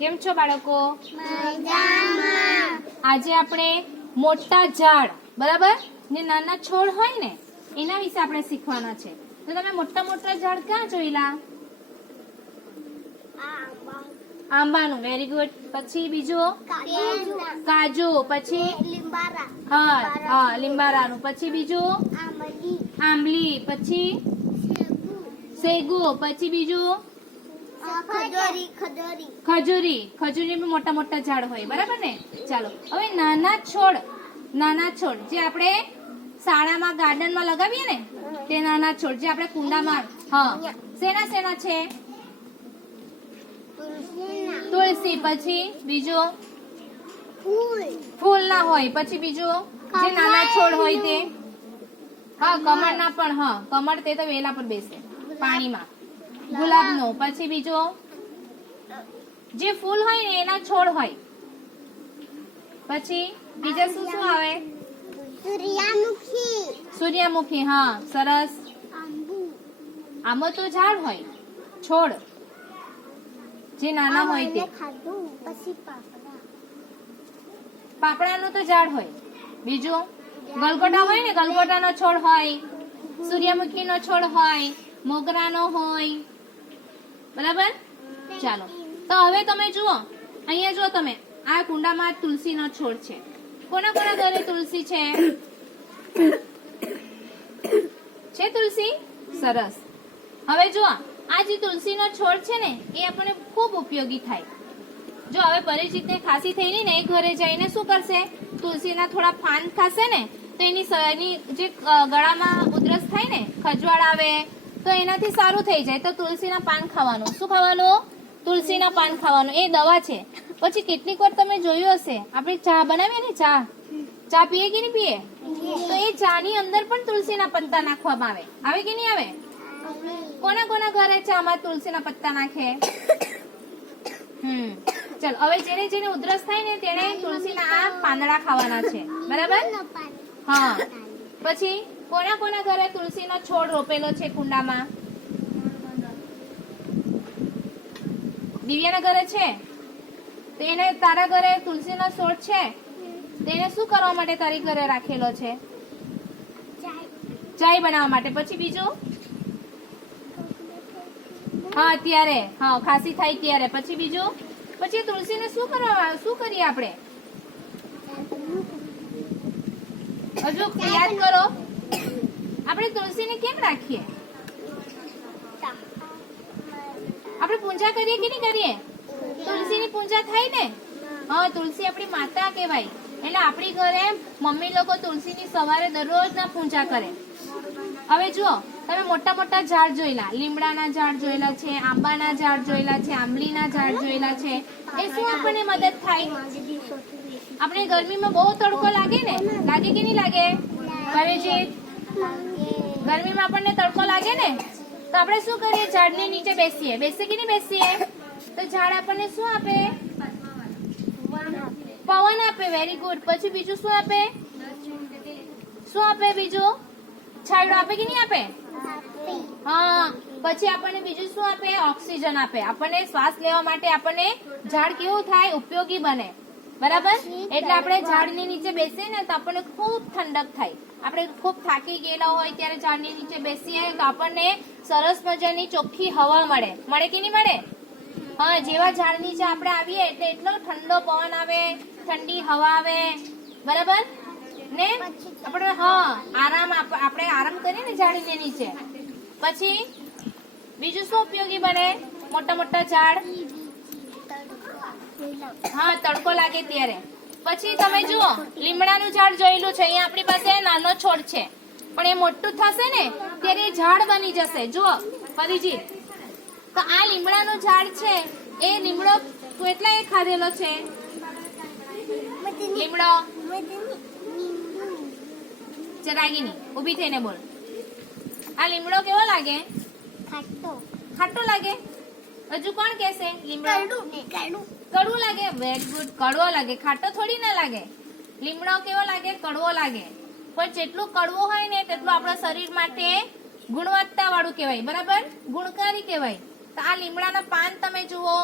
કેમ છો બાળકો? આજે આપણે મોટા ઝાડ બરાબર ને નાના છોડ હોય ને એના વિશે આપણે શીખવાના છે. તો તમે મોટા મોટા ઝાડ ક્યાં જોયેલા? આંબાનું. Very good. પછી બીજું કાજુ. પછી હા લીંબારાનું. પછી બીજું આંબલી. પછી સેગુ. પછી બીજું ખજૂરી. ખજૂરી બી મોટા મોટા ઝાડ હોય બરાબર ને. ચાલો હવે નાના છોડ જે આપણે શાળામાં ગાર્ડનમાં લગાવીએ ને તે નાના છોડ જે આપણે કુંડામાં શેના છે? તુલસી. પછી બીજું ફૂલ ના હોય. પછી બીજું જે નાના છોડ હોય તે કમળ ના પણ કમળ તે તો વેલા પર બેસે પાણીમાં. ગુલાબનો. પછી બીજો જે ફૂલ હોય ને એના છોડ હોય. પછી બીજા શું આવે? સૂર્યમુખી. હા સરસ. આંબો તો ઝાડ હોય, છોડ જે નાના હોય તે. પાપડાનું તો ઝાડ હોય. બીજું ગલગોટા હોય ને, ગલગોટાનો છોડ હોય, સૂર્યમુખીનો છોડ હોય, મોગરાનો હોય બરાબર. ચાલો તો હવે તમે જુઓ, અહીંયા જુઓ તમે, આ કુંડામાં તુલસીનો છોડ છે. કોના કોના ઘરે તુલસી છે? તુલસી? સરસ. હવે જુઓ, આ જે તુલસીનો છોડ છે ને એ આપણને ખૂબ ઉપયોગી થાય. જો હવે પરિચિતને ખાંસી થયેલી ને એ ઘરે જઈને શું કરશે? તુલસીના થોડા પાન ખાશે ને તો એની જે ગળામાં ઉધરસ થાય ને, ખજવાળ આવે તો એનાથી સારું થઈ જાય. તો તુલસીના પાન ખાવાનું. શું ખાવાનું? તુલસીના પાન ખાવાનું. એ દવા છે. પછી કેટલીક વાર તમે જોયું હશે, આપણે ચા બનાવીએ ને, ચા પીએ કે નહીં પીએ? તો એ ચાની અંદર પણ તુલસીના પત્તા નાખવામાં આવે કે નહીં આવે? કોના કોના ઘરે ચામાં તુલસીના પત્તા નાખે? ચાલ હવે જેને ઉધરસ થાય ને તેને તુલસીના આ પાંદડા ખાવાના છે બરાબર. હા. પછી કોના ઘરે તુલસીનો છોડ રોપેલો છે કુંડામાં? દિવ્યાના ઘરે છે. તો એને તારા ઘરે તુલસીનો છોડ છે તો એને શું કરવા માટે તારી ઘરે રાખેલો છે? ચાય બનાવવા માટે. પછી બીજું અત્યારે ખાંસી થાય ત્યારે. પછી બીજું પછી તુલસીને શું કરીએ આપણે? હજુ યાદ કરો, આપણે તુલસીને કેમ રાખીએ? આપણે પૂજા કરીએ કે નહીં કરીએ? તુલસીની પૂજા થાય ને. તુલસી આપણી માતા કહેવાય. એટલે આપણી ઘરે મમ્મી લોકો તુલસીની સવારે દરરોજ ના પૂજા કરે. હવે જુઓ, તમે મોટા મોટા ઝાડ જોયેલા, લીમડાના ઝાડ જોયેલા છે, આંબાના ઝાડ જોયેલા છે, આંબલીના ઝાડ જોયેલા છે. એ શું આપણને મદદ થાય? આપણે ગરમીમાં બહુ તડકો લાગે ને, લાગે કે નહીં લાગે? પરિચિત, ગરમીમાં આપણને તડકો લાગે ને તો આપણે શું કરીએ? ઝાડની નીચે બેસીએ કે નહીં બેસીએ? તો ઝાડ આપણને શું આપે? પવન આપે. Very good. પછી બીજું શું આપે? બીજું છાંયડો આપે કે નહીં આપે? પછી આપણને બીજું શું આપે? ઓક્સિજન આપે. આપણને શ્વાસ લેવા માટે આપણને ઝાડ કેવું થાય? ઉપયોગી બને બરાબર. એટલે આપણે ઝાડની નીચે બેસીએ ને તો આપણને ખૂબ ઠંડક થાય. આપણે ખૂબ થાકી ગયેલા હોય ત્યારે ઝાડની નીચે બેસીએ તો આપણને સરસ મજાની ચોખ્ખી હવા મળે કે નહીં મળે? જેવા ઝાડ નીચે આપણે આવીએ એટલે એટલો ઠંડો પવન આવે, ઠંડી હવા આવે બરાબર ને. આપણે આપણે આરામ કરીએ ને ઝાડની નીચે. પછી બીજું શું ઉપયોગી બને? મોટા મોટા ઝાડ તડકો લાગે ત્યારે. પછી તમે જુઓ, લીમડાનું ઝાડ જોયેલું છે. અહીંયા આપણી પાસે નાનો છોડ છે પણ એ મોટું થશે ને ત્યારે એ ઝાડ બની જશે. જુઓ પરિચિત, તો આ લીમડાનું ઝાડ છે એ લીમડો કેટલા એ ખાધેલો છે? લીમડો ચરાગીની ઉભી થઈને બોલ. આ લીમડો કેવો લાગે? ખાટો લાગે. હજુ કોણ કહેશે? લીમડો કડવું લાગે. Very good. કડવો લાગે, ખાટો થોડી ના લાગે. લીમડો કેવો લાગે? કડવો લાગે. પણ જેટલું કડવો હોય ને તેટલું આપણા શરીર માટે ગુણવત્તા વાળું કહેવાય બરાબર, ગુણકારી કહેવાય. તો આ લીમડાના પાન તમે જુઓ,